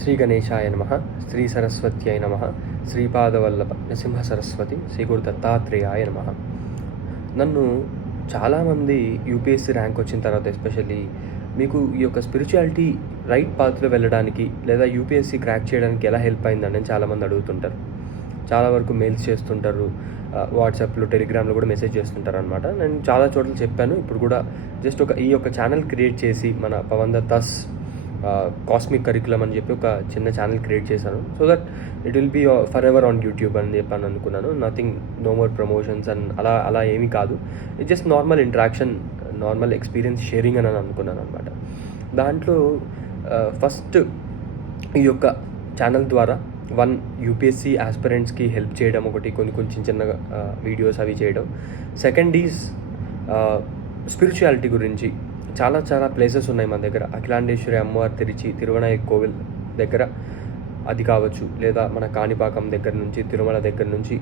శ్రీ గణేశాయ నమ శ్రీ సరస్వత్యై నమ శ్రీపాదవల్లభ నృసింహ సరస్వతి శ్రీ గురు దత్తాత్రేయాయ నమ. నన్ను చాలామంది యూపీఎస్సీ ర్యాంక్ వచ్చిన తర్వాత ఎస్పెషల్లీ మీకు ఈ యొక్క స్పిరిచువాలిటీ రైట్ పాత్లో వెళ్ళడానికి లేదా యూపీఎస్సీ క్రాక్ చేయడానికి ఎలా హెల్ప్ అయిందని చాలామంది అడుగుతుంటారు. చాలా వరకు మెయిల్స్ చేస్తుంటారు వాట్సాప్లో టెలిగ్రామ్లో కూడా మెసేజ్ చేస్తుంటారు అనమాట నేను చాలా చోట్ల చెప్పాను. ఇప్పుడు కూడా జస్ట్ ఒక ఈ యొక్క ఛానల్ క్రియేట్ చేసి మన పవన్ దత్తాస్ కాస్మిక్ కరికులం అని చెప్పి ఒక చిన్న ఛానల్ క్రియేట్ చేశాను. So that it will be forever on YouTube అని చెప్పని అనుకున్నాను. Nothing no more promotions and అలా అలా ఏమీ కాదు. It just normal interaction normal experience sharing అని అనుకున్నాను అనమాట దాంట్లో ఫస్ట్ ఈ యొక్క ఛానల్ ద్వారా వన్ యూపీఎస్సీ ఆస్పిరెంట్స్కి హెల్ప్ చేయడం ఒకటి కొన్ని కొన్ని చిన్న చిన్న వీడియోస్ అవి చేయడం. సెకండ్ ఈజ్ స్పిరిచువాలిటీ గురించి చాలా చాలా ప్లేసెస్ ఉన్నాయి మన దగ్గర. అఖిలాండేశ్వరి అమ్మవారి తిరిచి తిరువనాయక్ కోవిల్ దగ్గర అది కావచ్చు. లేదా మన కాణిపాకం దగ్గర నుంచి తిరుమల దగ్గర నుంచి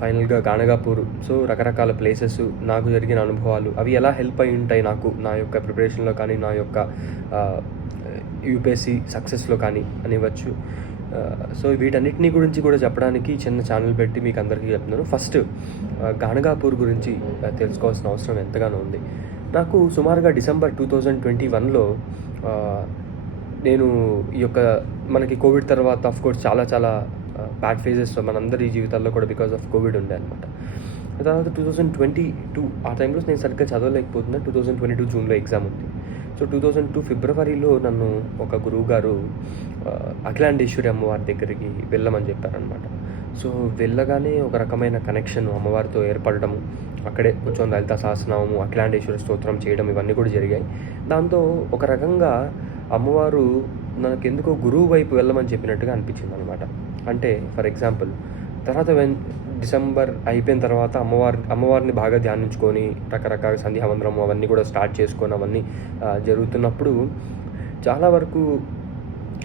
ఫైనల్గా గానగాపూర్. సో రకరకాల ప్లేసెస్ నాకు జరిగిన అనుభవాలు. అవి ఎలా హెల్ప్ అయి ఉంటాయి నాకు? నా యొక్క ప్రిపరేషన్లో కానీ నా యొక్క యూపీఎస్సీ సక్సెస్లో కానీ అనివ్వచ్చు. సో వీటన్నిటిని గురించి కూడా చెప్పడానికి చిన్న ఛానల్ పెట్టి మీకు అందరికీ చెప్తున్నాను. ఫస్ట్ గానగాపూర్ గురించి తెలుసుకోవాల్సిన అవసరం ఎంతగానో ఉంది. నాకు సుమారుగా డిసెంబర్ టూ థౌజండ్ ట్వంటీ వన్లో నేను ఈ యొక్క మనకి కోవిడ్ తర్వాత ఆఫ్ కోర్స్ చాలా చాలా బ్యాడ్ ఫేజెస్ మనందరి జీవితాల్లో కూడా బికాస్ ఆఫ్ కోవిడ్ ఉండే అనమాట తర్వాత టూ థౌజండ్ ట్వంటీ టూ ఆ టైంలో నేను సరిగ్గా చదవలేకపోతున్నా. టూ థౌజండ్ ట్వంటీ టూ జూన్లో ఎగ్జామ్ ఉంది. సో టూ థౌజండ్ టూ ఫిబ్రవరిలో నన్ను ఒక గురువు గారు అఖిలాండేశ్వరి అమ్మవారి దగ్గరికి వెళ్ళమని చెప్పారనమాట సో వెళ్ళగానే ఒక రకమైన కనెక్షన్ అమ్మవారితో ఏర్పడడం అక్కడే కొంచెం లలిత సహస్రనామము అఖిలాండేశ్వరి స్తోత్రం చేయడం ఇవన్నీ కూడా జరిగాయి. దాంతో ఒక రకంగా అమ్మవారు నాకెందుకో గురువు వైపు వెళ్ళమని చెప్పినట్టుగా అనిపించింది అనమాట అంటే ఫర్ ఎగ్జాంపుల్ తర్వాత వెన్ డిసెంబర్ అయిపోయిన తర్వాత అమ్మవారి అమ్మవారిని బాగా ధ్యానించుకొని రకరకాల సంధ్యావందనం అవన్నీ కూడా స్టార్ట్ చేసుకొని అవన్నీ జరుగుతున్నప్పుడు చాలా వరకు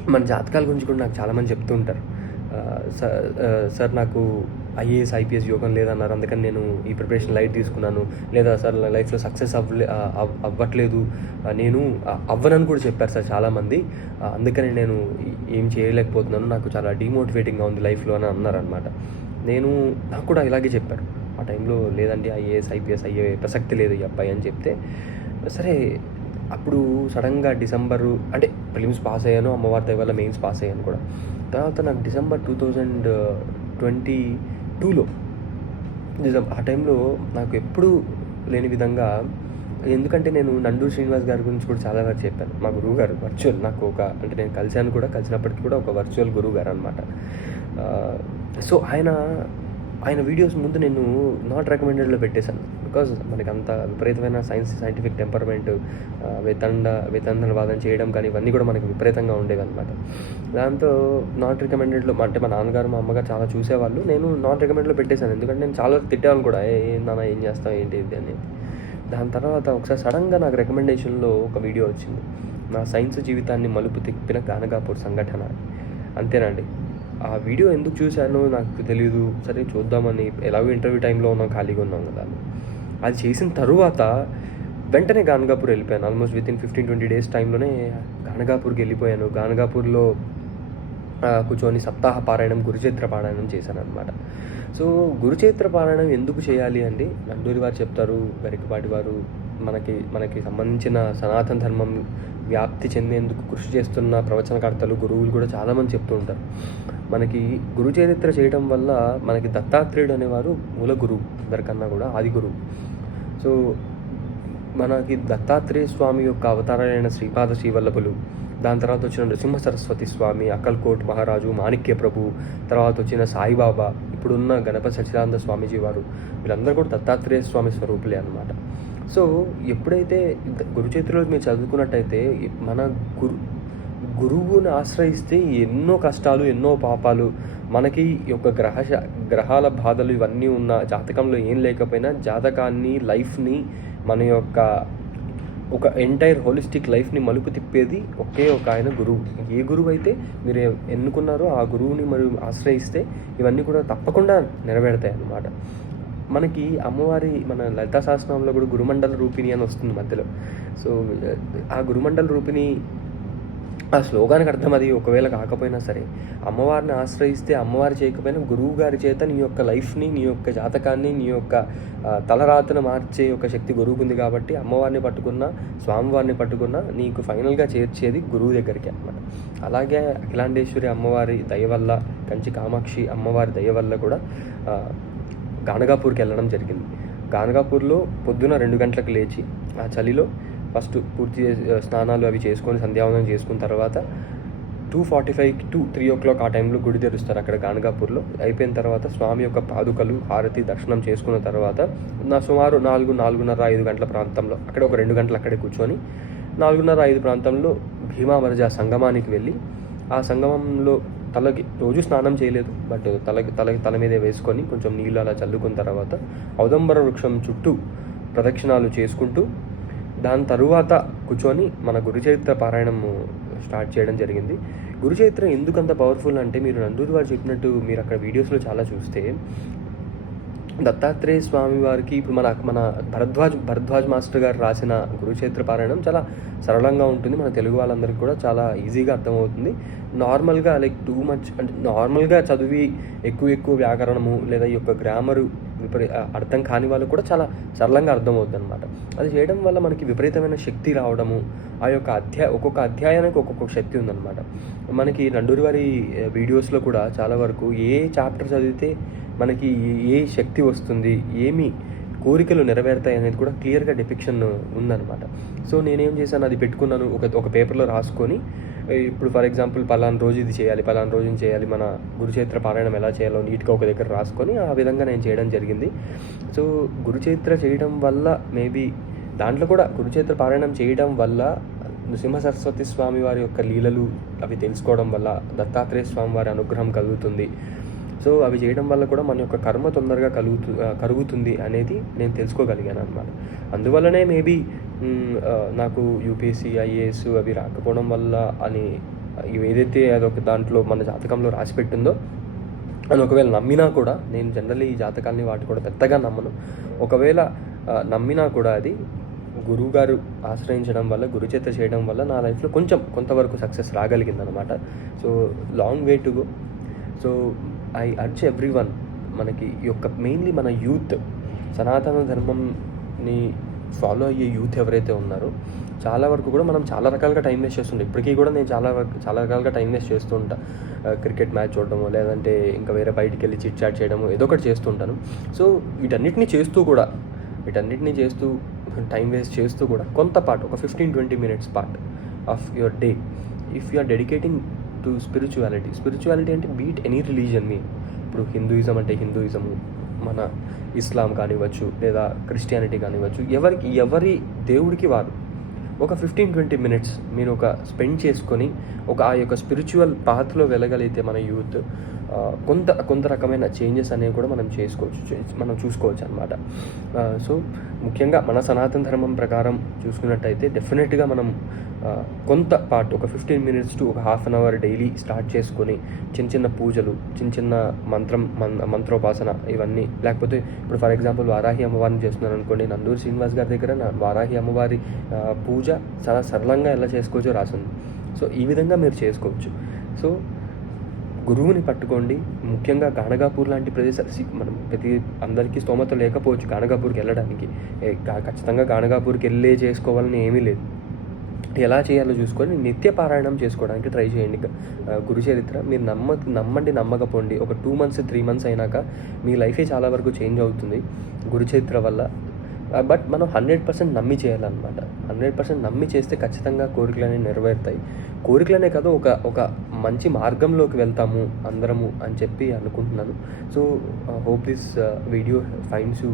మన జాతకాల గురించి కూడా నాకు చాలామంది చెప్తూ ఉంటారు. సార్ సార్ నాకు ఐఏఎస్ ఐపీఎస్ యోగం లేదన్నారు. అందుకని నేను ఈ ప్రిపరేషన్ లైట్ తీసుకున్నాను. లేదా సార్ లైఫ్లో సక్సెస్ అవ్వలే అవ్- అవ్వట్లేదు. నేను అవ్వనని కూడా చెప్పారు సార్ చాలామంది. అందుకని నేను ఏం చేయలేకపోతున్నాను. నాకు చాలా డిమోటివేటింగ్గా ఉంది లైఫ్లో అని అన్నారనమాట నేను నాకు కూడా ఇలాగే చెప్పారు. ఆ టైంలో లేదండి ఐఏఎస్ ఐపీఎస్ అయ్యే ప్రసక్తి లేదు ఈ అబ్బాయి అని చెప్తే సరే అప్పుడు సడన్గా డిసెంబరు అంటే ఫిలిమ్స్ పాస్ అయ్యాను అమ్మవారి దయ వల్ల మెయిన్స్ పాస్ అయ్యాను కూడా. తర్వాత నాకు డిసెంబర్ టూ థౌజండ్ ట్వంటీ టూలో నిజం ఆ టైంలో నాకు ఎప్పుడు లేని విధంగా ఎందుకంటే నేను నండూరు శ్రీనివాస్ గారి గురించి కూడా చాలా వరకు చెప్పాను. మా గురువు గారు వర్చువల్ నాకు ఒక అంటే నేను కలిశాను కూడా కలిసినప్పటికీ కూడా ఒక వర్చువల్ గురువు గారు అనమాట సో ఆయన ఆయన వీడియోస్ ముందు నేను నాట్ రికమెండెడ్లో పెట్టేశాను. బికాజ్ మనకి అంత విపరీతమైన సైన్స్ సైంటిఫిక్ టెంపర్మెంట్ వితండ వేతండల వాదన చేయడం కానీ ఇవన్నీ కూడా మనకి విపరీతంగా ఉండేవి అనమాట దాంతో నాట్ రికమెండెడ్లో అంటే మా నాన్నగారు మా అమ్మగారు చాలా చూసేవాళ్ళు. నేను నాట్ రికమెండెడ్లో పెట్టేశాను. ఎందుకంటే నేను చాలా తిట్టాను కూడా ఏ నాన్న ఏం చేస్తావు ఏంటి ఇది అని. దాని తర్వాత ఒకసారి సడన్గా నాకు రికమెండేషన్లో ఒక వీడియో వచ్చింది. నా సైన్స్ జీవితాన్ని మలుపు తిప్పిన గానగాపూర్ సంఘటన. అంతేనండి. ఆ వీడియో ఎందుకు చూశానో నాకు తెలియదు సరే చూద్దామని ఎలాగో ఇంటర్వ్యూ టైంలో ఉన్నాం ఖాళీగా ఉన్నాం కదా. అది చేసిన తరువాత వెంటనే గానగాపూర్ వెళ్ళిపోయాను. Almost with in fifteen twenty days టైంలోనే గానగాపూర్కి వెళ్ళిపోయాను. గానగాపూర్లో కూర్చొని సప్తాహ పారాయణం గురుచేత్ర పారాయణం చేశాను అనమాట సో గురుచేత్ర పారాయణం ఎందుకు చేయాలి అండి నందూరి వారు చెప్తారు గరికపాటి వారు మనకి మనకి సంబంధించిన సనాతన ధర్మం వ్యాప్తి చెందేందుకు కృషి చేస్తున్న ప్రవచనకర్తలు గురువులు కూడా చాలామంది చెప్తూ ఉంటారు. మనకి గురు చరిత్ర చేయడం వల్ల మనకి దత్తాత్రేయుడు అనేవారు మూల గురువు అందరికన్నా కూడా ఆది గురువు. సో మనకి దత్తాత్రేయ స్వామి యొక్క అవతారాలైన శ్రీపాద శ్రీవల్లభులు దాని తర్వాత వచ్చిన నృసింహ సరస్వతి స్వామి అక్కల్కోట్ మహారాజు మాణిక్య ప్రభు తర్వాత వచ్చిన సాయిబాబా ఇప్పుడున్న గణపతి సచిదానంద స్వామీజీ వారు వీళ్ళందరూ కూడా దత్తాత్రేయ స్వామి స్వరూపులే అనమాట సో ఎప్పుడైతే గురు చేతిలో మీరు చదువుకున్నట్టయితే మన గురు గురువుని ఆశ్రయిస్తే ఎన్నో కష్టాలు ఎన్నో పాపాలు మనకి యొక్క గ్రహ గ్రహాల బాధలు ఇవన్నీ ఉన్న జాతకంలో ఏం లేకపోయినా జాతకాన్ని లైఫ్ని మన యొక్క ఒక ఎంటైర్ హోలిస్టిక్ లైఫ్ని మలుపు తిప్పేది ఒకే ఒక ఆయన గురువు. ఏ గురువు అయితే మీరు ఎన్నుకున్నారో ఆ గురువుని మరియు ఆశ్రయిస్తే ఇవన్నీ కూడా తప్పకుండా నెరవేరుతాయి అన్నమాట మనకి అమ్మవారి మన లలితా శాస్త్రంలో కూడా గురుమండల రూపిణి అని వస్తుంది మధ్యలో. సో ఆ గురుమండల రూపిణి ఆ శ్లోకానికి అర్థం అది ఒకవేళ కాకపోయినా సరే. అమ్మవారిని ఆశ్రయిస్తే అమ్మవారు చేయకపోయినా గురువు గారి చేత నీ యొక్క లైఫ్ని నీ యొక్క జాతకాన్ని నీ యొక్క తలరాతను మార్చే ఒక శక్తి గురువుకు ఉంది కాబట్టి అమ్మవారిని పట్టుకున్న స్వామివారిని పట్టుకున్న నీకు ఫైనల్గా చేర్చేది గురువు దగ్గరికి అనమాట అలాగే అఖిలాండేశ్వరి అమ్మవారి దయ వల్ల కంచి కామాక్షి అమ్మవారి దయ వల్ల కూడా గానగాపూర్కి వెళ్ళడం జరిగింది. గానగాపూర్లో పొద్దున రెండు గంటలకు లేచి ఆ చలిలో ఫస్ట్ పూర్తి స్నానాలు అవి చేసుకొని సంధ్యావందనం చేసుకున్న తర్వాత two forty five to three o'clock ఆ టైంలో గుడి తెరుస్తారు అక్కడ గానగాపూర్లో. అయిపోయిన తర్వాత స్వామి యొక్క పాదుకలు హారతి దర్శనం చేసుకున్న తర్వాత నా సుమారు నాలుగు నాలుగున్నర ఐదు గంటల ప్రాంతంలో అక్కడ ఒక రెండు గంటలు అక్కడే కూర్చొని నాలుగున్నర ఐదు ప్రాంతంలో భీమావరజ సంగమానికి వెళ్ళి ఆ సంగమంలో తలకి రోజు స్నానం చేయలేదు బట్ తలకి తలకి తల మీద వేసుకొని కొంచెం నీళ్ళు అలా చల్లుకున్న తర్వాత ఔదంబర వృక్షం చుట్టూ ప్రదక్షిణాలు చేసుకుంటూ దాని తరువాత కూర్చొని మన గురుచరిత్ర పారాయణం స్టార్ట్ చేయడం జరిగింది. గురుచరిత్ర ఎందుకంత పవర్ఫుల్ అంటే మీరు నందూరి వారు చెప్పినట్టు మీరు అక్కడ వీడియోస్లో చాలా చూస్తే దత్తాత్రేయ స్వామి వారికి ఇప్పుడు మన మన భరద్వాజ్ భరద్వాజ్ మాస్టర్ గారు రాసిన కురుక్షేత్ర పారాయణం చాలా సరళంగా ఉంటుంది. మన తెలుగు వాళ్ళందరికీ కూడా చాలా ఈజీగా అర్థమవుతుంది. నార్మల్గా లైక్ టూ మచ్ అంటే నార్మల్గా చదివి ఎక్కువ ఎక్కువ వ్యాకరణము లేదా ఈ యొక్క గ్రామరు విపరీ అర్థం కాని వాళ్ళకు కూడా చాలా సరళంగా అర్థమవుతుంది అనమాట అది చేయడం వల్ల మనకి విపరీతమైన శక్తి రావడము ఆ యొక్క అధ్యాయ ఒక్కొక్క అధ్యాయానికి ఒక్కొక్క శక్తి ఉందన్నమాట. మనకి నండూరి వారి వీడియోస్లో కూడా చాలా వరకు ఏ చాప్టర్ చదివితే మనకి ఏ శక్తి వస్తుంది ఏమి కోరికలు నెరవేరుతాయి అనేది కూడా క్లియర్గా డిపిక్షన్ ఉందన్నమాట. సో నేనేం చేశాను అది పెట్టుకున్నాను ఒక ఒక పేపర్లో రాసుకొని ఇప్పుడు ఫర్ ఎగ్జాంపుల్ పలానా రోజు ఇది చేయాలి పలానా రోజు చేయాలి మన గురుచరిత్ర పారాయణం ఎలా చేయాలో నీట్గా ఒక దగ్గర రాసుకొని ఆ విధంగా నేను చేయడం జరిగింది. సో గురుచరిత్ర చేయడం వల్ల మేబీ దాంట్లో కూడా గురుచరిత్ర పారాయణం చేయడం వల్ల నృసింహ సరస్వతి స్వామి వారి యొక్క లీలలు అవి తెలుసుకోవడం వల్ల దత్తాత్రేయ స్వామి వారి అనుగ్రహం కలుగుతుంది. సో అవి చేయడం వల్ల కూడా మన యొక్క కర్మ తొందరగా కలుగుతు కరుగుతుంది అనేది నేను తెలుసుకోగలిగాను అనమాట అందువల్లనే మేబీ నాకు యూపీఎస్సీ ఐఏఎస్ అవి రాకపోవడం వల్ల అని ఇవి ఏదైతే అదొక దాంట్లో మన జాతకంలో రాసి పెట్టిందో అని ఒకవేళ నమ్మినా కూడా నేను జనరల్లీ ఈ జాతకాన్ని వాటి కూడా పెద్దగా నమ్మను. ఒకవేళ నమ్మినా కూడా అది గురువు గారు ఆశ్రయించడం వల్ల గురుచేత చేయడం వల్ల నా లైఫ్లో కొంచెం కొంతవరకు success రాగలిగిందనమాట so long way to go. So I urge everyone మనకి ఈ యొక్క మెయిన్లీ మన యూత్ సనాతన ధర్మంని ఫాలో అయ్యే యూత్ ఎవరైతే ఉన్నారో చాలా వరకు కూడా మనం చాలా రకాలుగా టైం వేస్ట్ చేస్తుంటాం ఇప్పటికీ కూడా నేను చాలా వరకు చాలా రకాలుగా టైం వేస్ట్ చేస్తూ ఉంటా. క్రికెట్ మ్యాచ్ చూడడము లేదంటే ఇంకా వేరే బయటికి వెళ్ళి చిట్ చాట్ చేయడము ఏదో ఒకటి చేస్తుంటాను సో వీటన్నిటిని చేస్తూ కూడా వీటన్నిటిని చేస్తూ టైం వేస్ట్ చేస్తూ కూడా కొంత పార్ట్ ఒక fifteen twenty minutes part of your day if you are dedicating to spirituality spirituality అంటే బీట్ ఎనీ రిలీజన్ మీ ఇప్పుడు హిందూయిజం అంటే హిందూయిజము మన ఇస్లాం కానివ్వచ్చు లేదా క్రిస్టియానిటీ కానివ్వచ్చు ఎవరికి ఎవరి దేవుడికి వారు. ఒక ఫిఫ్టీన్ ట్వంటీ మినిట్స్ మీరు ఒక స్పెండ్ చేసుకొని ఒక ఆ యొక్క స్పిరిచువల్ పాత్లో వెళ్ళగలిగితే మన యూత్ కొంత కొంత రకమైన చేంజెస్ అనేవి కూడా మనం చేసుకోవచ్చు చే- మనం చూసుకోవచ్చు అనమాట సో ముఖ్యంగా మన సనాతన ధర్మం ప్రకారం చూసుకున్నట్టయితే డెఫినెట్గా మనం కొంత పార్ట్ ఒక ఫిఫ్టీన్ మినిట్స్ టు ఒక half an hour daily start చేసుకొని చిన్న చిన్న పూజలు చిన్న చిన్న మంత్రం మన్ మంత్రోపాసన ఇవన్నీ. లేకపోతే ఇప్పుడు ఫర్ ఎగ్జాంపుల్ వారాహి అమ్మవారిని చేస్తున్నాను అనుకోండి నందూరి శ్రీనివాస్ గారి దగ్గర నా వారాహి అమ్మవారి పూజ చాలా సరళంగా ఎలా చేసుకోవచ్చో రాసింది. సో ఈ విధంగా మీరు చేసుకోవచ్చు. సో గురువుని పట్టుకోండి. ముఖ్యంగా గాణగాపూర్ లాంటి ప్రదేశాలు మనం ప్రతి అందరికీ స్తోమత లేకపోవచ్చు గాణగాపూర్కి వెళ్ళడానికి. ఖచ్చితంగా గాణగాపూర్కి వెళ్ళే చేసుకోవాలని ఏమీ లేదు. ఎలా చేయాలో చూసుకొని నిత్య పారాయణం చేసుకోవడానికి ట్రై చేయండి. గురు చరిత్ర మీరు నమ్మ నమ్మండి నమ్మకపోండి. ఒక టూ మంత్స్ త్రీ మంత్స్ అయినాక మీ లైఫే చాలా వరకు చేంజ్ అవుతుంది. గురు చరిత్ర వల్ల Uh, బట్ మనం హండ్రెడ్ పర్సెంట్ నమ్మి చేయాలన్నమాట. హండ్రెడ్ పర్సెంట్ నమ్మి చేస్తే ఖచ్చితంగా కోరికలు అనేవి నెరవేరుతాయి. కోరికలనే కాదు ఒక ఒక మంచి మార్గంలోకి వెళ్తాము అందరము అని చెప్పి అనుకుంటున్నాను. So hope this video finds you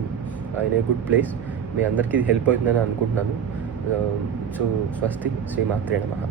in a good place మీ అందరికీ హెల్ప్ అవుతుందని అనుకుంటున్నాను. Um, సో స్వస్తి శ్రీమాత్రే నమః.